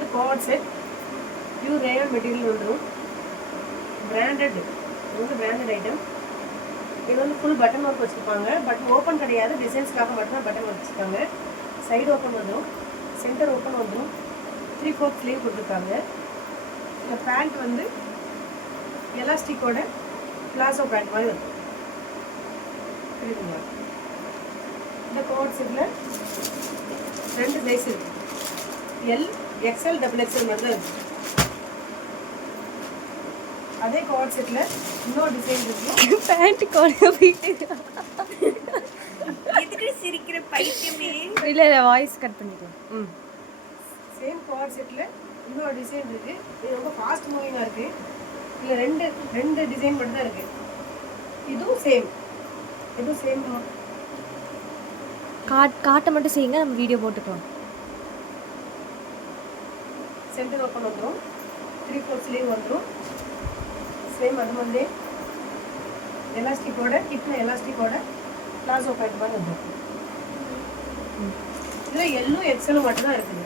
வந்து coat set pure rayon material வந்துடும். Branded, இது வந்து பிராண்டட் ஐட்டம். இது வந்து ஃபுல் பட்டன் ஒர்க் வச்சுருப்பாங்க. பட்டன் ஓப்பன் கிடையாது, டிசைன்ஸ்க்காக மட்டும்தான் பட்டன் ஒர்க் வச்சுருக்காங்க. சைடு ஓப்பன் வந்துடும், சென்டர் ஓப்பன் வந்துடும். 3/4 ஸ்லீவ் கொடுத்துருக்காங்க. இந்த பேண்ட் வந்து எலாஸ்டிக்கோட பிளாசோ பேண்ட் மாதிரி இருக்கும். புரியுதுங்களா? இந்த கோட் செட்டில் 2 சைஸ் இருக்குது. எல், எக்ஸ்எல், XXL மாதிரி தான் இருக்குது. அதே கோட் செட்டில் இன்னொரு டிசைன் இருக்குது. பேண்ட் கோட போயிட்டு எதுக்கு சிரிக்கிற பைத்தியமே? இல்லை வாய்ஸ் கட் பண்ணிக்கலாம். சேம் கோட் செட்டில் இன்னொரு டிசைன் இருக்குது. இது ரொம்ப ஃபாஸ்ட் மூவிங்காக இருக்குது. இதில் ரெண்டு டிசைன் மட்டும் தான் இருக்குது. இதுவும் சேம் காட்ட மட்டும் செய்யுங்க, நம்ம வீடியோ போட்டுக்கலாம். சென்டர் ஓப்பன் வந்துடும், 3/4 ஸ்லீவ் வந்துடும். சேம் அது வந்து எலாஸ்டிக்கோட எலாஸ்டிக்கோட பிளாசோ பேண்ட் மாதிரி வந்துடும். இதில் எல்லும் எக்ஸலும் மட்டும்தான் இருக்குது.